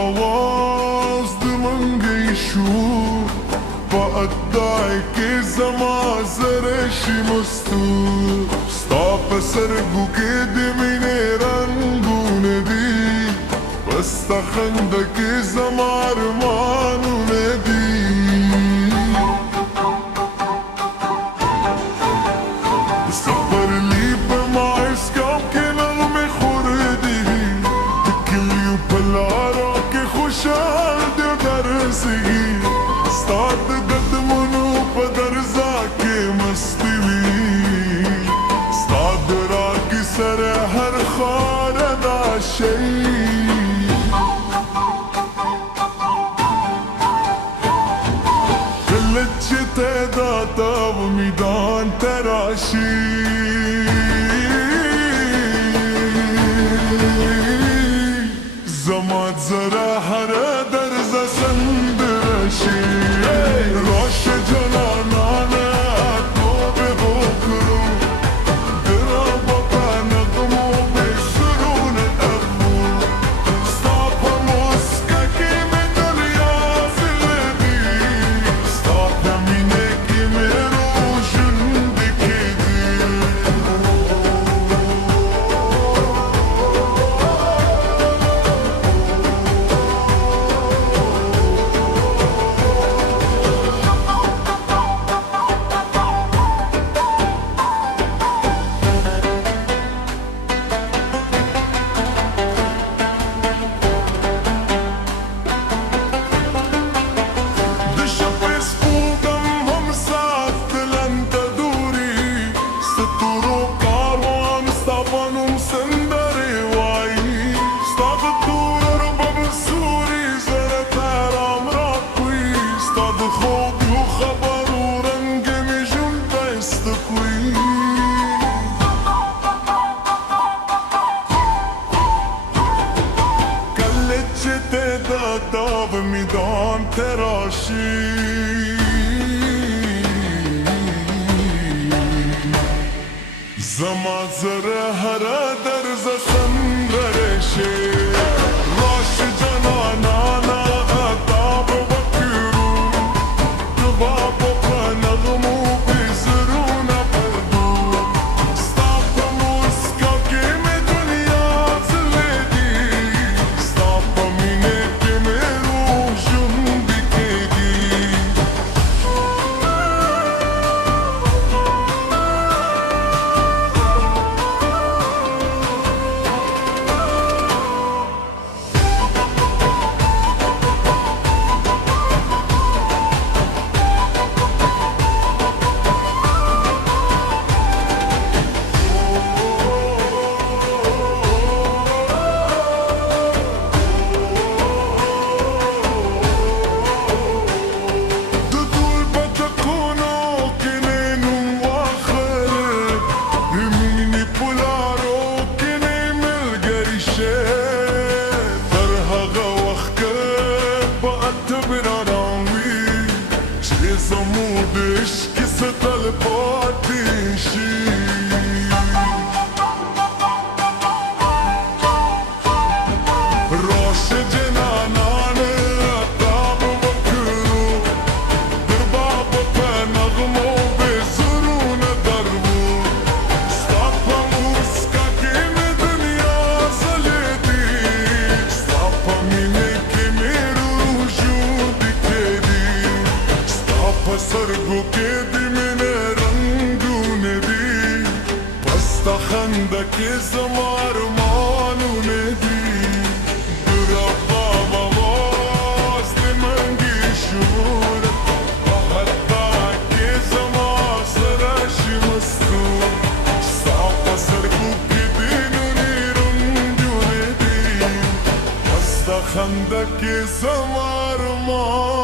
آواز دمنگی شور با ادعای که زما زرشی مستور ستا پسر گو که دمین رنگونه دی بستا خنده که زما ارمانونه دی سفر لی به ما اسکام که نغمه خوردی تکلیو پلارا که خوشحال دیو درسگی ستاد قدمونو پا درزا که مستی وی ستاد را کی سر هر خانه دا شئی کلچه تیدا تا و میدان تراشی زمان زره هر درز سندرشی راش جنانانه تو به بکرو درا بابا نغمو به سرون ابو ستاپا مسکا که می دنیا زلدی ستاپا مینه که می روشن دکیدی داب میدان تراشی زمان زره هر درز سندرشی راش جنانانا داب بکرو دباب و نغمو بیزرون پردو ستاپا مسکا که می دنیا زلدی ستاپا مینه زمودش که ستل پاتیشی راش جنانانه داب بکرو در باب پا نغمو به زرون دربو ستاپا مسکا که می دنیا زلدی ستاپا مینه که می روشو دکیدی سرگو که دیمین رنگونه دی بستا خنده که زما ارمانونه دی درا بابا باز دیمنگی شور با حتی که زما سرشی مستور ساپا سرگو که دینونی رنگونه دی بستا خنده که زما ارمانونه